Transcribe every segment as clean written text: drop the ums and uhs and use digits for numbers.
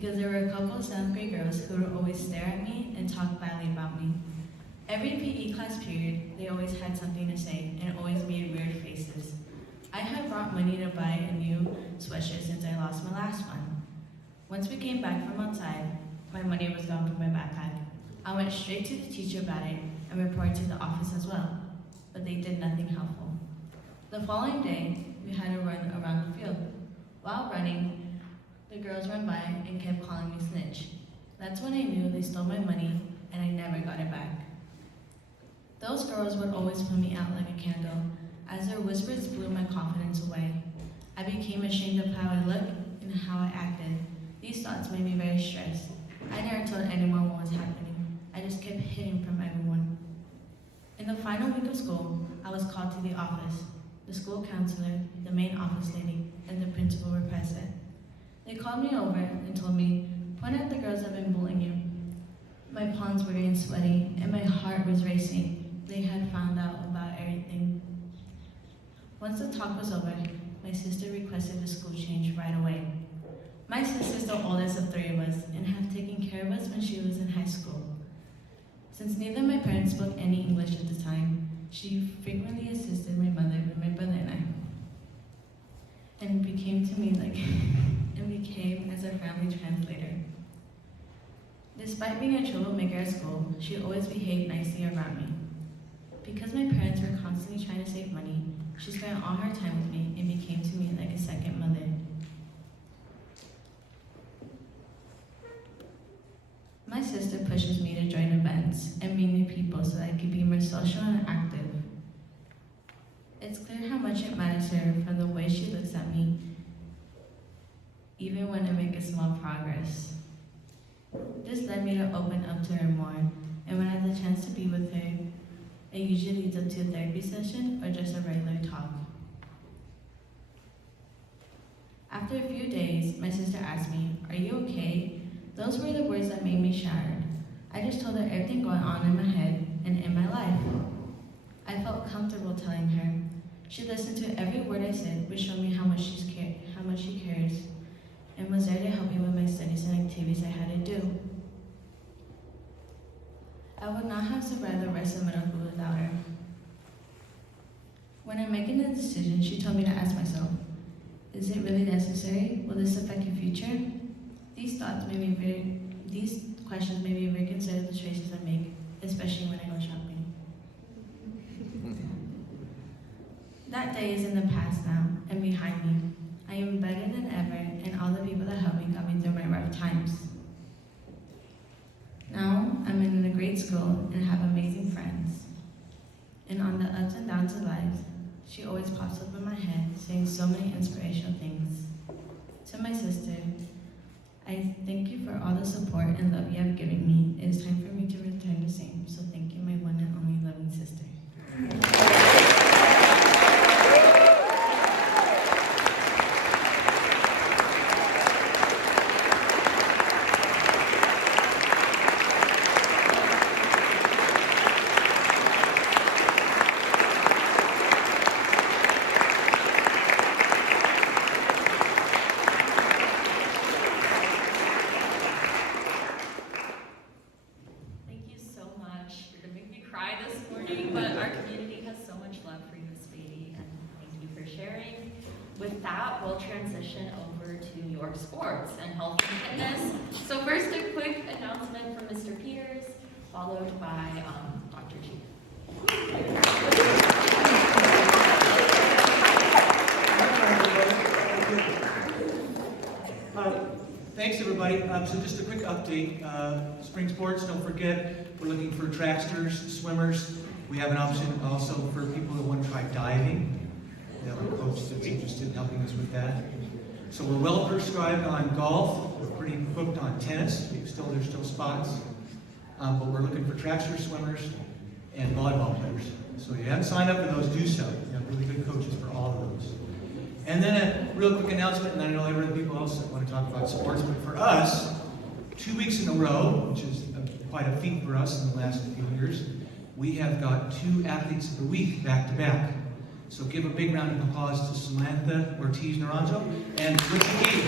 because there were a couple of 7th grade girls who would always stare at me and talk badly about me. Every PE class period, they always had something to say and always made weird faces. I had brought money to buy a new sweatshirt since I lost my last one. Once we came back from outside, my money was gone from my backpack. I went straight to the teacher about it and reported to the office as well, but they did nothing helpful. The following day, we had a run around the field. While running, the girls ran by and kept calling me snitch. That's when I knew they stole my money and I never got it back. Those girls would always put me out like a candle, as their whispers blew my confidence away. I became ashamed of how I looked and how I acted. These thoughts made me very stressed. I never told anyone what was happening. I just kept hiding from everyone. In the final week of school, I was called to the office. The school counselor, the main office lady, and the principal were present. They called me over and told me, "Point out the girls that have been bullying you." My palms were getting sweaty and my heart was racing. They had found out about everything. Once the talk was over, my sister requested the school change right away. My sister's the oldest of 3 of us and had taken care of us when she was in high school. Since neither of my parents spoke any English at the time, she frequently assisted my mother with my brother and I, and became as a family translator. Despite being a troublemaker at school, she always behaved nicely around me. Because my parents were constantly trying to save money, she spent all her time with me and became to me like a second mother. My sister pushes me to join events and meet new people so that I can be more social and active. It's clear how much it matters to her from the way she looks at me, even when I make a small progress. This led me to open up to her more, and when I had the chance to be with her, it usually leads up to a therapy session or just a regular talk. After a few days, my sister asked me, "Are you okay?" Those were the words that made me shattered. I just told her everything going on in my head and in my life. I felt comfortable telling her. She listened to every word I said, which showed me how much she cares, and was there to help me with my studies and activities I had to do. I would not have survived the rest of middle school without her. When I'm making a decision, she told me to ask myself, is it really necessary? Will this affect your future? These questions made me reconsider the choices I make, especially when I go shopping. That day is in the past now and behind me. I am better than ever, and all the people that helped me got me through my rough times. Now, I'm in a great school and have amazing friends. And on the ups and downs of life, she always pops up in my head, saying so many inspirational things. To my sister, I thank you for all the support and love you have given me. It is time for me to return the same, so thank you, my one and only loving sister. With that, we'll transition over to New York sports and health and fitness. So first, a quick announcement from Mr. Peters, followed by Dr. G. Thanks, everybody. So just a quick update. Spring sports, don't forget, we're looking for tracksters, swimmers. We have an option also for people that want to try diving. We have a coach that's interested in helping us with that. So we're well prescribed on golf. We're pretty booked on tennis. There's still spots. But we're looking for trackster swimmers and volleyball players. So if you haven't signed up for those, do so. We have really good coaches for all of those. And then a real quick announcement, and I know every other people also want to talk about sports, but for us, 2 weeks in a row, which is quite a feat for us in the last few years, we have got 2 athletes of the week back to back. So give a big round of applause to Samantha Ortiz Naranjo and Richie Key.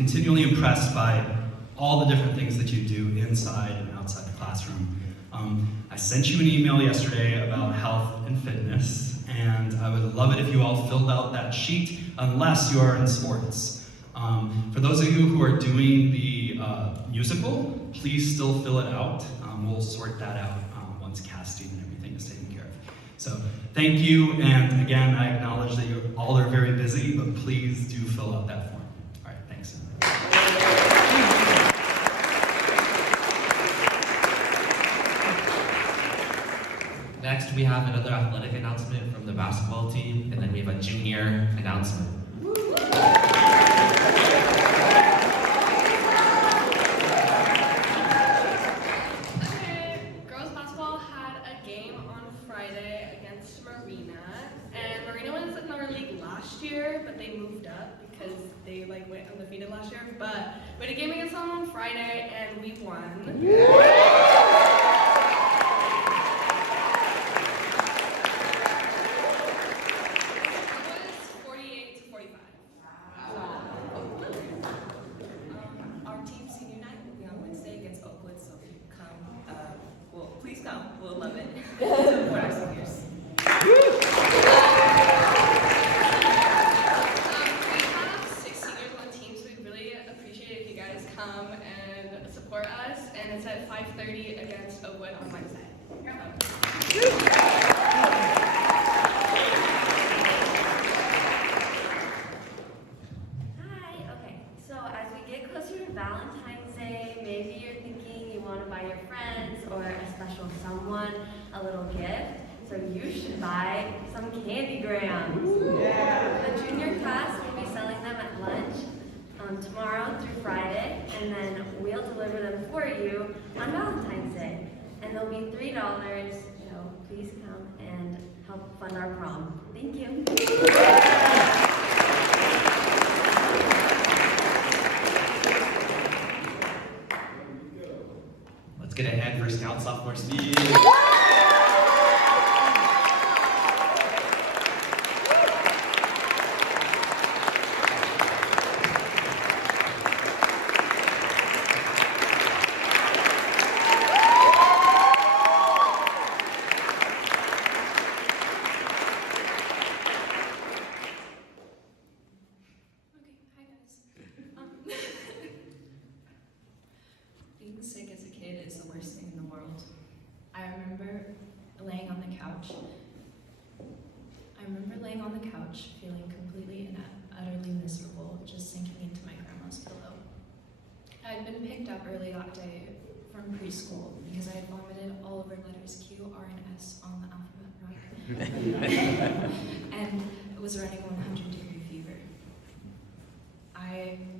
continually impressed by all the different things that you do inside and outside the classroom. I sent you an email yesterday about health and fitness, and I would love it if you all filled out that sheet, unless you are in sports. For those of you who are doing the musical, please still fill it out. We'll sort that out once casting and everything is taken care of. So thank you, and again, I acknowledge that you all are very busy, but please do fill out that form. All right, thanks. Next, we have another athletic announcement from the basketball team, and then we have a junior announcement. Girls basketball had a game on Friday against Marina, and Marina was in our league last year, but they moved up because they went undefeated last year. But we had a game against them on Friday, and we won. Please come. We'll love it. Support our seniors. We have 6 seniors on the team, so we really appreciate it if you guys come and support us. And it's at 5:30 against Oakwood on Wednesday. Hi, okay, so as we get closer to Valentine's Day, maybe you're thinking you want to buy your friends or a special someone a little gift, so you should buy some candy grams. Yeah. The junior class will be selling them at lunch tomorrow through Friday, and then we'll deliver them for you on Valentine's Day. And they'll be $3, so please come and help fund our prom. Thank you. Let's get a hand for Scout Sophomore Steve. Being sick as a kid is the worst thing in the world. I remember laying on the couch. Feeling completely and utterly miserable, just sinking into my grandma's pillow. I had been picked up early that day from preschool because I had vomited all over letters Q, R, and S on the alphabet rock. And it was running 100-degree fever.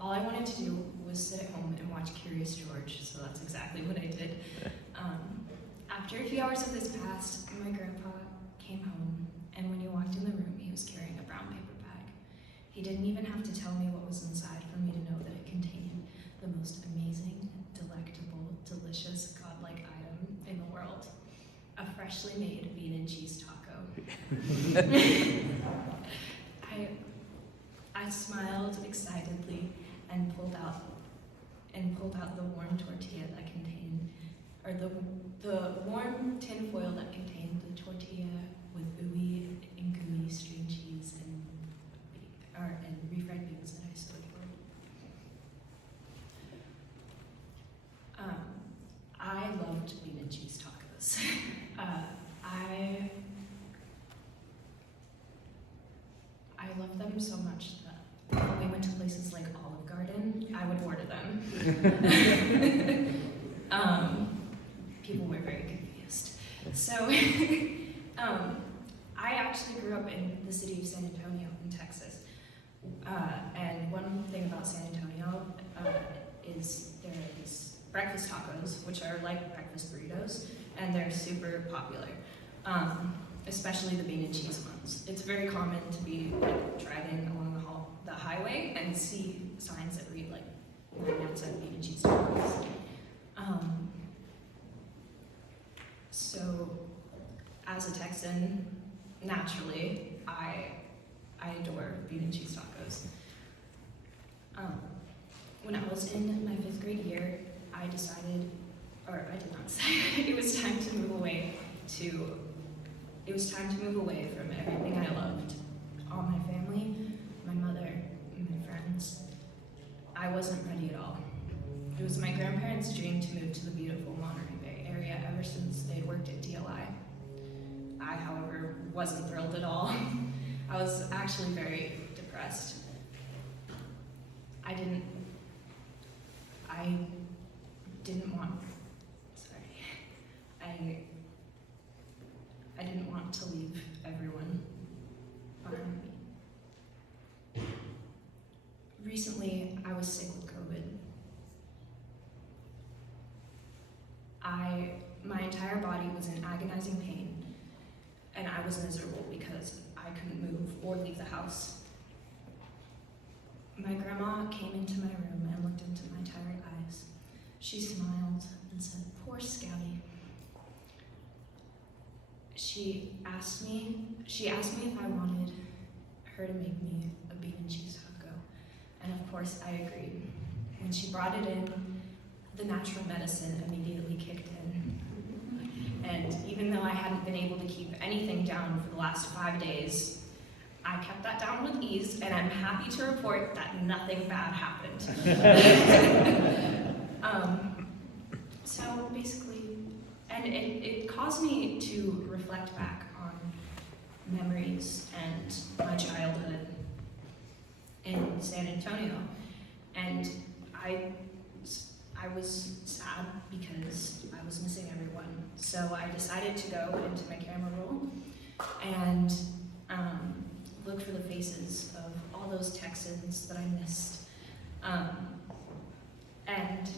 All I wanted to do was sit at home and watch Curious George, so that's exactly what I did. After a few hours of this passed, my grandpa came home, and when he walked in the room, he was carrying a brown paper bag. He didn't even have to tell me what was inside for me to know that it contained the most amazing, delectable, delicious, godlike item in the world: a freshly made bean and cheese taco. I smiled excitedly and pulled out the warm tortilla that contained, or the warm tin foil that contained the tortilla with ooey and gooey string cheese and refried beans that I stood for. I loved bean and cheese tacos. I loved them so much that when we went to places like Olive Garden, I would order them. People were very confused. So, I actually grew up in the city of San Antonio in Texas. And one thing about San Antonio is there's breakfast tacos, which are like breakfast burritos, and they're super popular. Especially the bean and cheese ones. It's very common to be driving along the highway and see signs that read 99-cent bean and cheese tacos. So, as a Texan, naturally, I adore bean and cheese tacos. when I was in my 5th grade year, I decided, or I did not decide, it was time to move away from everything I loved. All my family, my mother, and my friends. I wasn't ready at all. It was my grandparents' dream to move to the beautiful Monterey Bay area ever since they'd worked at DLI. I, however, wasn't thrilled at all. I was actually very depressed. I didn't want to leave everyone behind me. Recently, I was sick with COVID. My entire body was in agonizing pain, and I was miserable because I couldn't move or leave the house. My grandma came into my room and looked into my tired eyes. She smiled and said, "Poor Scouty." She asked me if I wanted her to make me a bean and cheese taco, and of course I agreed. When she brought it in, the natural medicine immediately kicked in. And even though I hadn't been able to keep anything down for the last 5 days, I kept that down with ease, and I'm happy to report that nothing bad happened. So basically, and it caused me to reflect back on memories and my childhood in San Antonio. And I was sad because I was missing everyone. So I decided to go into my camera roll and look for the faces of all those Texans that I missed. And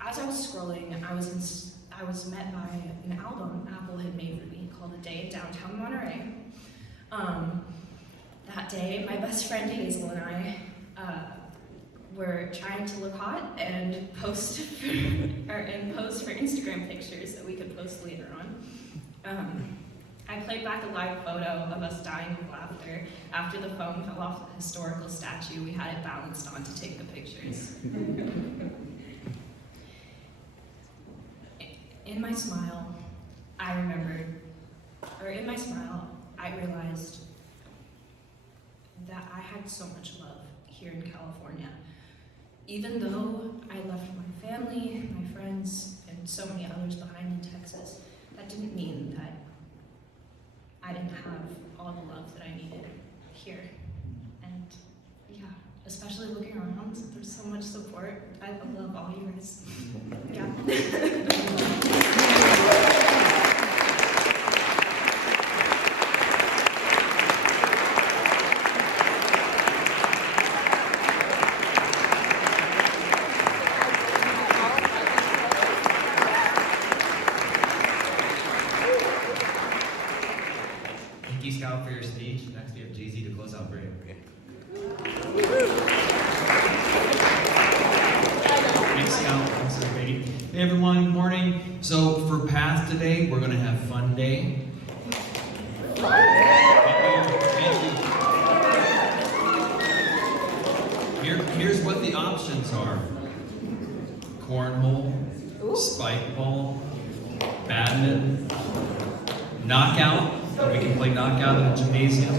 as I was scrolling, I was met by an album Apple had made for me called A Day in Downtown Monterey. That day, my best friend Hazel and I were trying to look hot and pose for Instagram pictures that we could post later on. I played back a live photo of us dying of laughter after the phone fell off the historical statue we had it balanced on to take the pictures. In my smile, I realized that I had so much love here in California. Even though I left my family, my friends, and so many others behind in Texas, that didn't mean that I didn't have all the love that I needed here. And yeah, especially looking around, there's so much support. I love all you guys. Yeah. Thank you, Scout, for your speech. Next, we have Jay-Z to close out break. Thanks, Scout. Thanks, everybody. Hey, everyone. Good morning. So, for Path today, we're going to have Fun Day. Here's what the options are: cornhole, spike ball, badminton, knockout. We can play knockout in the gymnasium.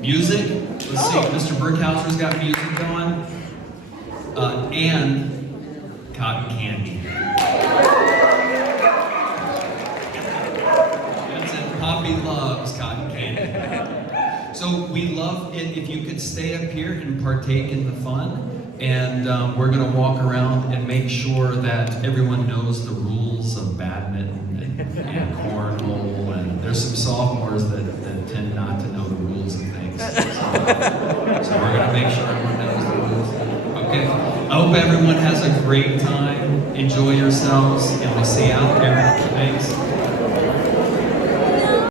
Music. Let's see. Mr. Burkhauser's got music going. And cotton candy. That's it. Poppy loves cotton candy. So we love it if you could stay up here and partake in the fun. And we're going to walk around and make sure that everyone knows the rules of badminton and cornhole. And there's some sophomores that tend not to know the rules of things. So we're going to make sure everyone knows the rules. Okay. I hope everyone has a great time. Enjoy yourselves. And we'll see you out there. Thanks.